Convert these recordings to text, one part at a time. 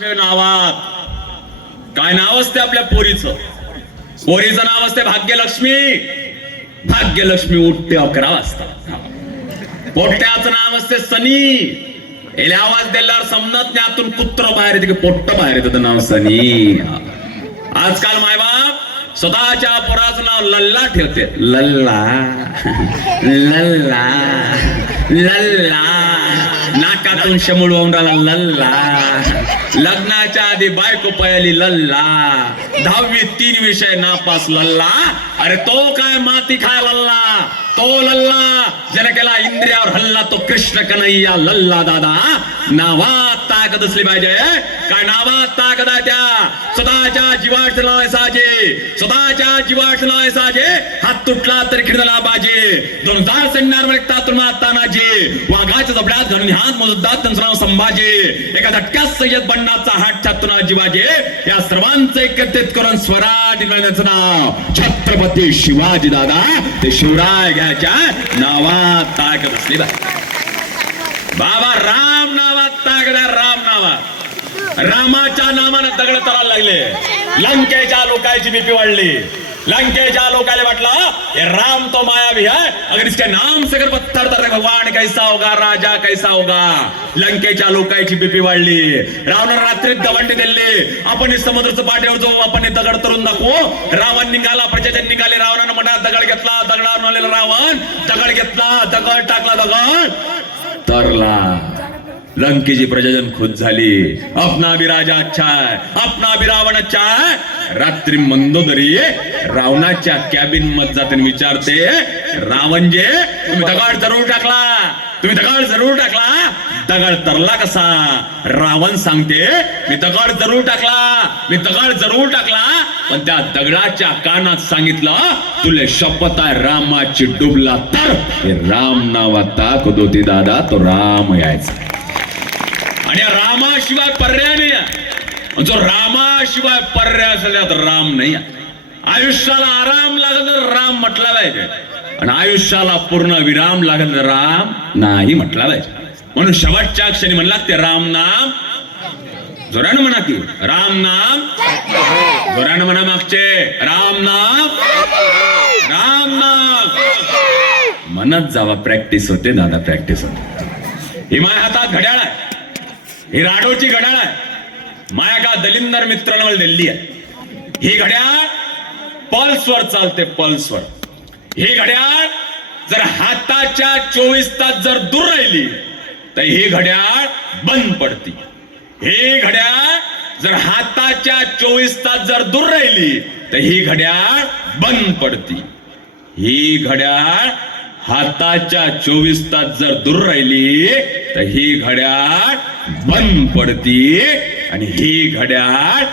नावात काय नाव असते आपल्या पोरीचं नाव असते भाग्यलक्ष्मी. भाग्यलक्ष्मी उठते 11 वाजता. पोट्ट्याचं नाव असते सनी. एले आवाज दिल्यावर समजत नाही आतून कुत्र बाहेर येते की पोट्ट बाहेर येतं नाव सनी. आजकाल मायबाप स्वतःच्या पोराचं नाव लल्ला ठेवते. लल्ला लल्ला लल्ला नाकातून शमूळ होऊन राहिला लल्ला. लग्नाच्या आधी बायको पळाली लल्ला. 10वी 3 विषय नापास लल्ला. अरे तो काय माती खाय लल्ला. तो लल्ला ज्याने केला इंद्रियावर हल्ला तो कृष्ण कन्हैया लल्ला. दादा नावात ताकद असली पाहिजे. काय नावात ताकद आहे त्या. स्वतःच्या जीवाट नाय साजे. स्वतःच्या जीवाट नाय साजे. हात तुटला तरी खिडला बाजे. 2000 सैन्यावर तातून तानाजी. वाघाच्या जबड्यात घालून हात मोजदात त्यांचं नाव संभाजी. एका झटक्यात सय्यद बन्नाचा हात छातून आजीबाजे. या सर्वांचं एकत्रित करून स्वराज निर्माणाचं नाव छत्रपती शिवाजी. दादा ते शिवराय घ्यायच्या नावात ताकद असली बाबा. राम नावात ताकद आहे. राम नावात. रामाच्या नावाने दगड तरायला लागले. लंकेच्या लोकांची बीपी वाढली. लंकेच्या लोकांना वाटलं ये राम तो मायावी है. अगर इसके नाम से अगर पत्थर तर भगवान कैसा होगा राजा कैसा होगा. लंकेच्या लोकांची बीपी वाढली. रावणाला रात्रीत गवंडी दिली. आपण समुद्राचं पाठीवर जाऊ. आपण दगड तरून दाखवू. रावण निघाला. प्रजाजन निघाले. रावणानं मनात दगड घेतला. दगडावर आलेला रावण दगड घेतला. दगड टाकला. दगड तरला. लंकेची प्रजाजन खुश झाली. अपना भी राजा अच्छा है. अपना भी रावण अच्छा है. रात्री मंदोदरी रावणाच्या कॅबिन मध्ये जाते विचारते रावण जे तुम्ही दगड जरूर टाकला. तुम्ही दगड जरूर टाकला. दगड तरला कसा. रावण सांगते मी दगड जरूर टाकला. मी दगड जरूर टाकला. पण त्या दगडाच्या कानात सांगितलं तुले शपथ आहे रामाची डुबला तर. हे राम नावात ताकद होती दादा. तो राम यायचा. आणि रामाशिवाय पर्याय नाही. जो रामाशिवाय पर्याय असेल तर राम नाही. आयुष्याला आराम लागत तर राम म्हटला पाहिजे. आणि आयुष्याला पूर्ण विराम लागत तर राम नाही म्हटला पाहिजे. म्हणून शेवटच्या क्षणी म्हणला ते राम नाम. जोरानं म्हणा की राम नाम. जोरानं म्हणा मागचे राम नाम. राम नाम म्हणत जावा. प्रॅक्टिस होते दादा. प्रॅक्टिस होते. ही माझ्या हातात घड्याळ आहे. ही राडोची घड्याळ आहे. माया का दलिंदर मित्रांना मला दिल्ली आहे. ही घड्याळ पल्सवर चालते. पल्सवर. ही घड्याळ जर हाताच्या 24 तास जर दूर राहिली तर ही घड्याळ बंद पडती. ही घड्याळ जर हाताच्या 24 तास जर दूर राहिली तर ही घड्याळ बंद पडती. ही घड्याळ हाताच्या 24 तास जर दूर राहिली तर ही घड्याळ बंद पडती. आणि ही घड्याळ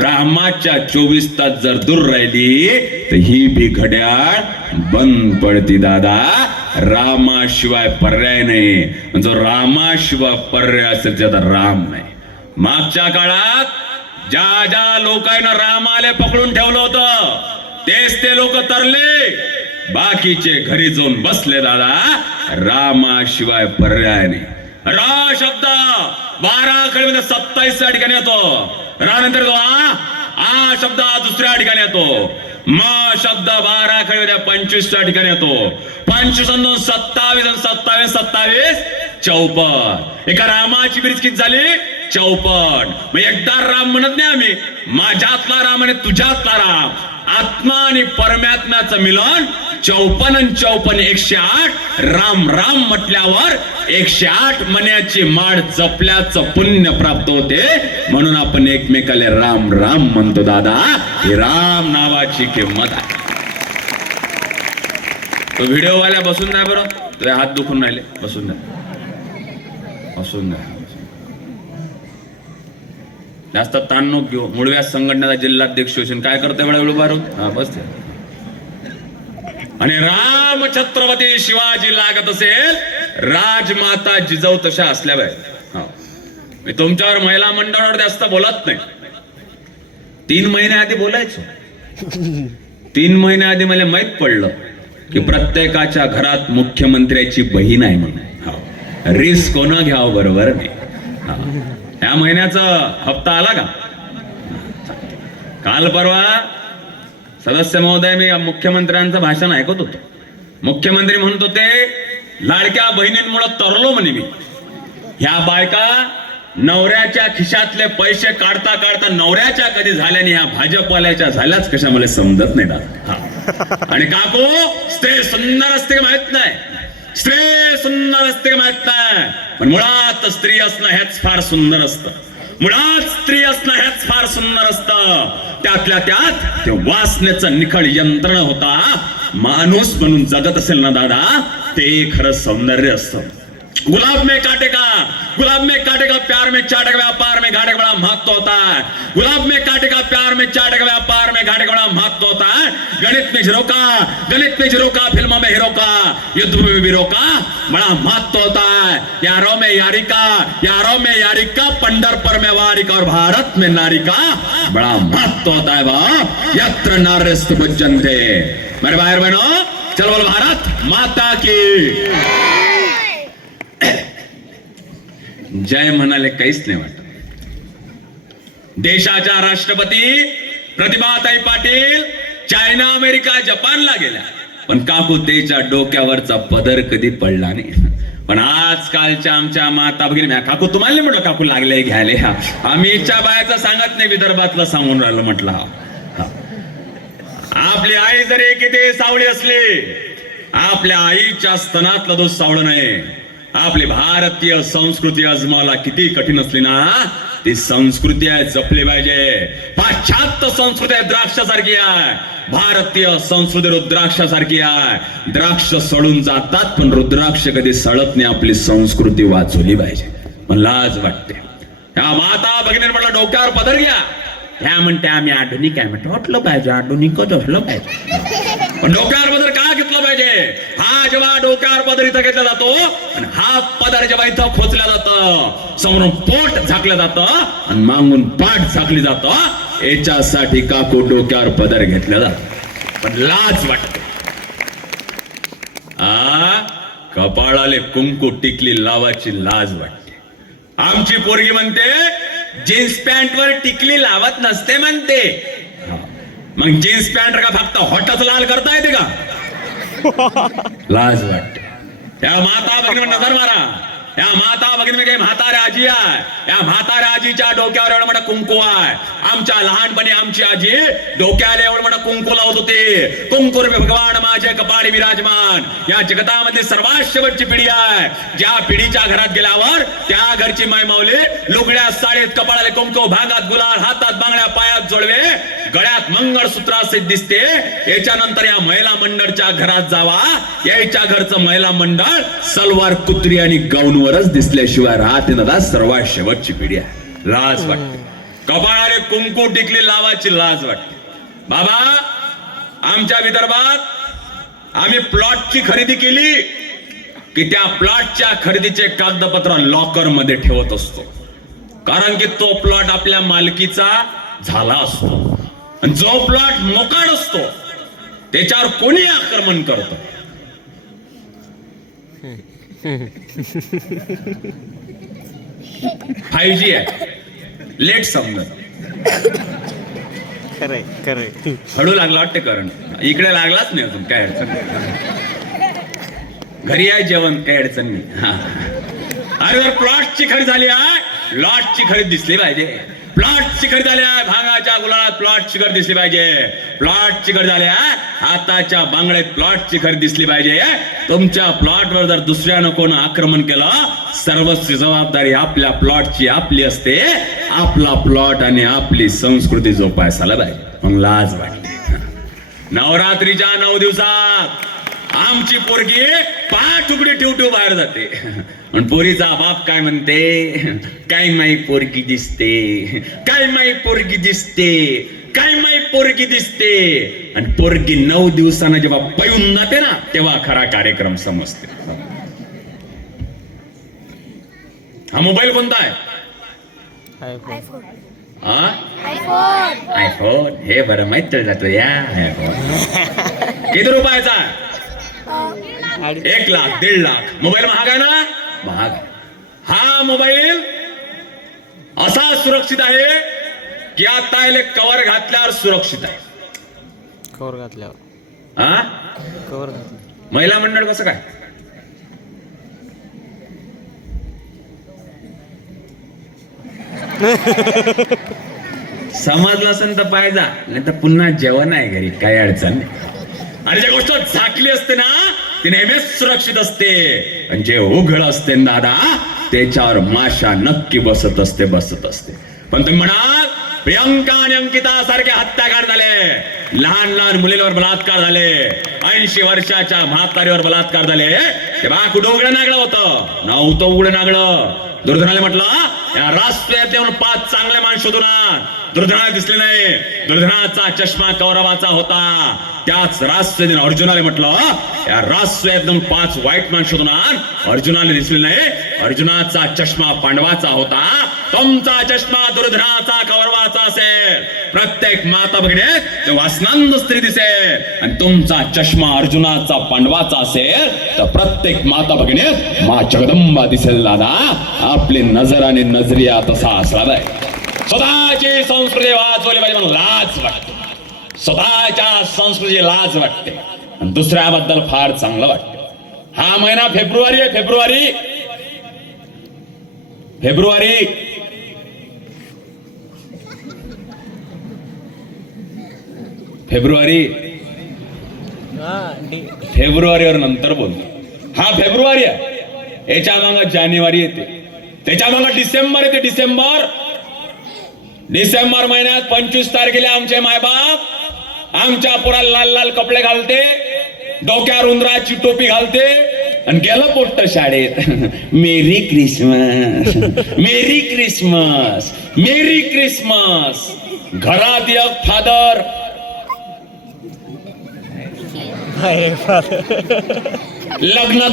रामाच्या 24 तास जर दूर राहिली तर ही भी घड्याळ बंद पडती. दादा रामाशिवाय पर्याय नाही. जो रामाशिवाय पर्याय असेल त्याचा राम नाही. मागच्या काळात ज्या ज्या लोकांना रामाले पकडून ठेवलं होतं तेच ते लोक तरले. बाकीचे घरी जाऊन बसले. दादा रामाशिवाय पर्याय नाही. रा शब्द 12 कडे 27 ठिकाणी येतो. रानंतर तो आ शब्द दुसऱ्या ठिकाणी येतो. म शब्द 12 कडे 25 ठिकाणी येतो. 25 आणि 27 आणि 27 27 54. एका रामाची बेरीज किती झाली 54. मग एकदा राम म्हणत नाही आम्ही. माझ्यातला राम आणि तुझ्यातला राम. आत्मा आणि परमात्म्याचं मिलन 54 आणि 54 108. राम राम म्हटल्यावर 108 मण्याची माळ जपल्याचं पुण्य प्राप्त होते. म्हणून आपण एकमेकाला राम राम म्हणतो. दादा ही राम नावाची किंमत आहे. तो व्हिडिओ वाल्या बसून नाही बरं. तुझे हात दुखून राहिले. बसून नाही. बसून नाही. जास्त ताण नको घेऊ. मुळव्या संघटनेचा जिल्हाध्यक्ष काय करतोय वेळा वेळ बार. हा बस. आणि राम छत्रपती शिवाजी लागत असेल राजमाता जिजाऊ तशा असल्या पाहिजे. मी तुमच्यावर महिला मंडळावर जास्त बोलत नाही. 3 महिने आधी बोलायचो. 3 महिने आधी मला माहित पडलं की प्रत्येकाच्या घरात मुख्यमंत्र्याची बहीण आहे म्हणून. रिस्क कोण घ्यावं बरोबर नाही. या महिन्याचा हप्ता आला का? काल परवा सदस्य महोदय मी मुख्यमंत्र्यांचं भाषण ऐकत होतो. मुख्यमंत्री म्हणत होते लाडक्या बहिणींमुळे तरलो म्हणे मी. ह्या बायका नवऱ्याच्या खिशातले पैसे काढता काढता नवऱ्याच्या कधी झाल्याने ह्या भाजपवाल्याच्या झाल्याच कशा मला समजत नाही दादा. आणि काकू स्त्री सुंदर असते का माहित नाही, स्त्री सुंदर असते का माहित नाही, पण मुळात स्त्री असणं हेच फार सुंदर असतं. मुळात स्त्री असणं हेच फार सुंदर असतं. त्यातल्या त्यात ते वासनेचं निखळ यंत्रण होता. माणूस म्हणून जगत असेल ना दादा, ते खरं सौंदर्य असतं. गुलाब में काटे का प्यार में चाटे का व्यापार में घाटे का बड़ा महत्व होता है. गुलाब में काटे का प्यार में चाटे का व्यापार में घाटे का बड़ा महत्व होता है. गणित में जीरो का फिल्मों में हीरो का, युद्ध में वीरों का बड़ा महत्व होता है. यारों में यारी का पंढरपुर में वारी का और भारत में नारी का बड़ा महत्व होता है. बाप यत्र नार्यस्तु पूज्यन्ते. मेरे भाई बहनों, चलो बोल भारत माता की जय म्हणाले काहीच नाही वाटत. देशाच्या राष्ट्रपती प्रतिभाताई पाटील चायना, अमेरिका, जपानला गेल्या, पण काकू त्याच्या डोक्यावरचा पदर कधी पडला नाही. पण आजकालच्या आमच्या माता भगिनी, काकू तुम्हाला नाही म्हटलं काकू लागले घ्यायले. आम्ही इच्छा बायाचं सांगत नाही, विदर्भातलं सांगून राहिलं म्हटलं. आपली आई जरी किती सावळी असली, आपल्या आईच्या स्तनातलं दूध सावळं नाही. आपली भारतीय संस्कृती अजमावला किती कठीण असली ना, ती संस्कृती आहे जपली पाहिजे. पाश्चात्य संस्कृती आहे द्राक्षासारखी आहे, भारतीय संस्कृती रुद्राक्षासारखी आहे. द्राक्ष सडून जातात पण रुद्राक्ष कधी सडत नाही. आपली संस्कृती वाचवली पाहिजे. मला लाज वाटते. ह्या माता भगिनी म्हटलं डोक्यावर पदर घ्या. ह्या म्हणते आम्ही आधुनिक आहे. म्हणते वाटलं पाहिजे, आधुनिकच असलं पाहिजे. पण डोक्यावर पदर का घेतलं पाहिजे? हा जेव्हा डोक्यावर पदर इथं घेतला जातो आणि हा पदर जेव्हा इथं खोचला जातं, समोरून पोट झाकलं जातं आणि मागून पाठ झाकली जातं, याच्यासाठी काकू डोक्यावर पदर घेतला जातो. पण लाज वाटते. कपाळाले कुंकू टिकली लावाची लाज वाटते. आमची पोरगी म्हणते जीन्स पॅन्ट वर टिकली लावत नसते म्हणते. मग जीन्स पॅन्ट का फक्त हॉटच लाल करता येते का? लाज वाटते. त्या माता भगिनी नजर मारा. या माता भगिनी काही म्हाताऱ्या आजी आहे. या म्हाताऱ्या आजीच्या डोक्यावर एवढं मोठं कुंकू आहे. आमच्या लहानपणी आमची आजी डोक्याला एवढं मोठं कुंकू लावत होती. कुंकुर भगवान माझे कपाळी विराजमान. या जगतामध्ये सर्वात शेवटची पिढी आहे. ज्या पिढीच्या घरात गेल्यावर त्या घरची माय माऊली लुगड्यात साडीत कपाळाला कुंकू, भागात गुलाल, हातात बांगड्या, पायात जोडवे, गळ्यात मंगळसूत्र असे दिसते. याच्यानंतर या महिला मंडळच्या घरात जावा, याच्या घरचं महिला मंडळ सलवार, कुत्री आणि गाऊनवरच दिसल्याशिवाय राहते ना. सर्वात शेवटची पिढी आहे. लाज वाटते. कपाळाने कुंकू टिकली लावाची लाज वाटते. बाबा आमच्या विदर्भात आम्ही प्लॉटची खरेदी केली की त्या प्लॉटच्या खरेदीचे कागदपत्र लॉकर मध्ये ठेवत असतो. कारण की तो प्लॉट आपल्या मालकीचा झाला असतो. आणि जो प्लॉट मोकाट असतो त्याच्यावर कोणी आक्रमण करत. 5G आहे, लेट समजत. खरंय हळू लागला वाटते कारण इकडे लागलाच नाही अजून. काय अडचण घरी आहे जेवण, काही अडचण नाही. अरे जर प्लॉटची खरेदी झाली आहे, लॉटची खरेदी दिसली पाहिजे. प्लॉटची खरेदी झाली आहे, भांगाच्या गुलाबात प्लॉटची खरेदी दिसली पाहिजे. प्लॉटची खरेदी झाली आहे, हाताच्या बांगड्यात प्लॉटची खरेदी दिसली पाहिजे. तुमच्या प्लॉटवर जर दुसऱ्यानं कोण आक्रमण केलं, सर्वस्वी जबाबदारी आपल्या प्लॉटची आपली असते. आपला प्लॉट आणि आपली संस्कृती जोपासायला पाहिजे. मग लाज वाटते. नवरात्रीच्या 9 दिवसात आमची पोरगी पाच तुकडे ठेवू बाहेर जाते. आणि पोरीचा बाप काय म्हणते, काय माई पोरगी दिसते, काय माई पोरगी दिसते, काय माई पोरगी दिसते. आणि पोरगी 9 दिवसांना जेव्हा पळून जाते ना, तेव्हा खरा कार्यक्रम समजते. हा मोबाईल कोणता आहे? आयफोन. हे बरं माहित जातो या आयफोन. किती रुपयाचा? 1 लाख 1.5 लाख. मोबाईल महाग आहे ना? महाग. हा मोबाईल सुरक्षित आहे की आता याले कवर घातल्यावर सुरक्षित आहे? कवर घातल्यावर. हा कवर घातलं. महिला मंडळ कसं काय? समजलं असेल तर पाहिजे, नाही तर पुन्हा जेवण आहे घरी, काही अडचण नाही. आणि जे गोष्ट झाकली असते ना ती नेहमीच सुरक्षित असते, आणि जे उघड असते ना दादा त्याच्यावर माशा नक्की बसत असते. पण तुम्ही म्हणाल प्रियंका आणि अंकिता सारखे हत्याकांड झाले, लहान लहान मुलींवर बलात्कार झाले, 80 वर्षाच्या म्हातारीवर बलात्कार झाले, तेव्हा कुठं उघडं नागलं होतं? नव्हतं उघडं नागलं. दुर्योधनाने म्हटलं या राष्ट्रात येऊन 5 चांगले माणसं शोधून आण. दुर्योधनाला दिसले नाही. दुर्योधनाचा चष्मा कौरवाचा होता. त्याच राष्ट्र अर्जुनाने म्हटलं या राष्ट्रात 5 वाईट माणसं शोधून आण. अर्जुनाने दिसले नाही. अर्जुनाचा चष्मा पांडवाचा होता. तुमचा चष्मा दुर्योधनाचा कौरवाचा असेल. प्रत्येक माता भगिनीत वासनांद स्त्री दिसेल, आणि तुमचा चष्मा अर्जुनाचा पांडवाचा असेल तर प्रत्येक माता भगिनीत मा जगदंबा दिसेल. दादा आपली नजर आणि नजरिया तसा असला पाहिजे. स्वतःची संस्कृती वाचवली पाहिजे म्हणून लाज वाटते. स्वतःच्या संस्कृतीची लाज वाटते आणि दुसऱ्याबद्दल फार चांगलं वाटते. हा महिना फेब्रुवारी आहे. फेब्रुवारीवर नंतर बोलतो. हा फेब्रुवारी आहे. याच्या मागे जानेवारी येते, त्याच्या मागे डिसेंबर येते. डिसेंबर महिन्यात 25 तारखेला आमचे मायबाप आमच्या पोराला लाल लाल कपडे घालते, डोक्यावर उंदराची टोपी घालते आणि गेलं पोट्ट शाळेत. मेरी क्रिसमस, मेरी क्रिसमस, मेरी क्रिसमस. घरात एक फादर लग्न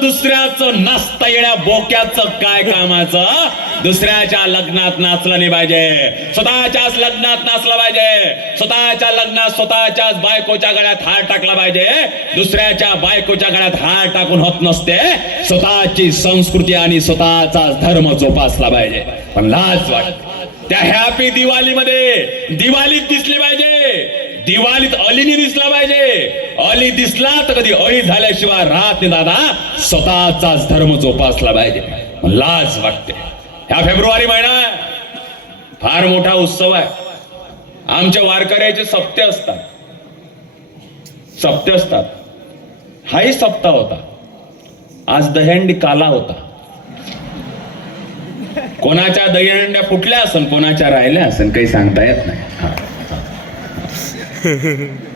दुसऱ्याचं नाचता येण्या बोक्याचं काय कामाचं? दुसऱ्याच्या लग्नात नाचलं नाही पाहिजे, स्वतःच्याच लग्नात नाचलं पाहिजे. स्वतःच्या लग्नात स्वतःच्याच बायकोच्या गळ्यात हार टाकला पाहिजे. दुसऱ्याच्या बायकोच्या गळ्यात हार टाकून होत नसते. स्वतःची संस्कृती आणि स्वतःचा धर्म जोपासला पाहिजे. पण लाज वाटते त्या हॅपी दिवाळीमध्ये दिवाळीत दिसली पाहिजे. दिवाळीत अलीनी दिसला पाहिजे. अली दिसला तर कधी अळी झाल्याशिवाय राहत नाही. दादा स्वतःचाच धर्म जोपासला पाहिजे. लाज वाटते. ह्या फेब्रुवारी महिना फार मोठा उत्सव आहे. आमच्या वारकऱ्याचे सप्ते असतात. हाही सप्ताह होता. आज दहीहंडी काला होता. कोणाच्या दहीहंड्या फुटल्या असन, कोणाच्या राहिल्या असन, काही सांगता येत नाही.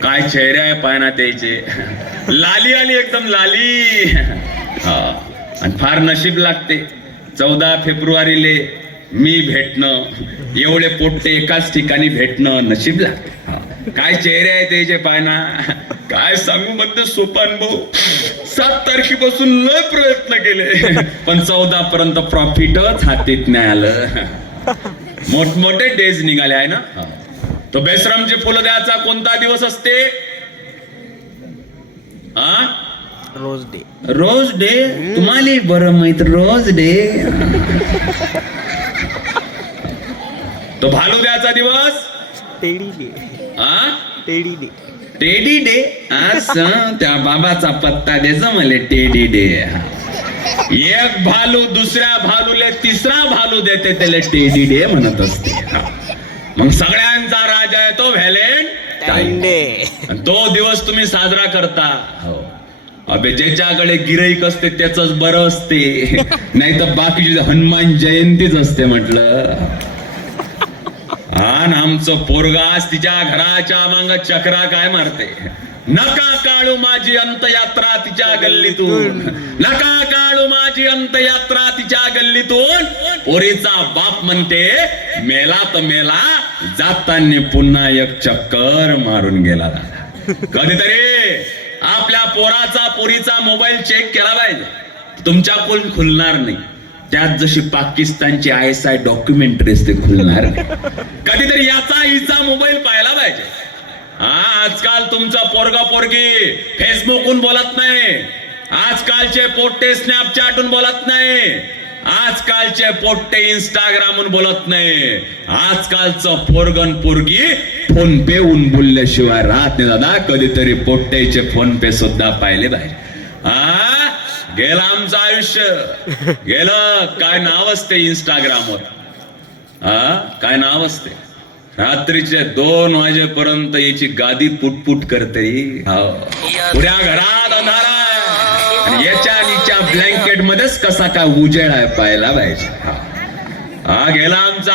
काय चेहरे आहे पायना त्याचे. लाली आली, एकदम लाली. आणि फार नशीब लागते 14 फेब्रुवारीले मी भेटणं, एवढे पोट्टे एकाच ठिकाणी भेटणं नशीब लागते. काय चेहरे आहे त्याचे पायना. काय सांगू मध्ये सोपान भाऊ 7 तारखेपासून लय प्रयत्न केले, पण 14 पर्यंत प्रॉफिटच हातीत नाही आलं. मोठमोठे डेज निघाले आहे ना. तो बेसरामचे फुलं द्यायचा कोणता दिवस असते? Rose day. तुम्हाला बरं माहित रोज डे. तो भालू द्यायचा दिवस टेडी डे. असं त्या बाबाचा पत्ता द्यायचा मला टेडी डे. एक भालू दुसऱ्या भालूले तिसरा भालू देते, त्याला टेडी डे म्हणत असते. मग सगळ्यांचा राजा आहे तो व्हॅलेंटाईन डे. तो दिवस तुम्ही साजरा करता. अबे ज्याच्याकडे गिराईक असते त्याच बरं असते, नाही तर बाकीची हनुमान जयंतीच असते म्हटलं. आणि आमचं पोरगास तिच्या घराच्या मांग चक्रा काय मारते. नका काळू माझी अंतयात्रा तिच्या गल्लीतून, नका काळू माझी अंतयात्रा तिच्या गल्लीतून. पोरीचा बाप म्हणते मेला तर मेला, जाताना पुन्हा एक चक्कर मारून गेला. कधीतरी आपल्या पोरीचा मोबाईल चेक केला पाहिजे. तुमच्याकडून खुलणार नाही. त्यात जशी पाकिस्तानची ISI डॉक्युमेंटरी असते खुलणार नाही. कधीतरी याचा हिचा मोबाईल पाहायला पाहिजे. आजकाल तुमचा पोरगा पोरगी फेसबुकहून बोलत नाही. आजकालचे पोट्टे स्नॅपचॅटहून बोलत नाही. आजकालचे पोट्टे इंस्टाग्रामून बोलत नाही. आजकालचं पोरगन पोरगी फोन पे हून बोलल्याशिवाय राहत नाही दादा. कधीतरी पोट्ट्याचे फोन पे सुद्धा पाहिले पाहिजे. गेलं आमचं आयुष्य गेलं. काय नाव असते इंस्टाग्रामवर? काय नाव असते? रात्रीचे 2 वाजेपर्यंत याची गादी पुटपुट करते. पुऱ्या घरात अंधारा आणि याच्या ब्लँकेट मध्येच कसा काय उजेड आहे पाहायला पाहिजे. गेला आमचा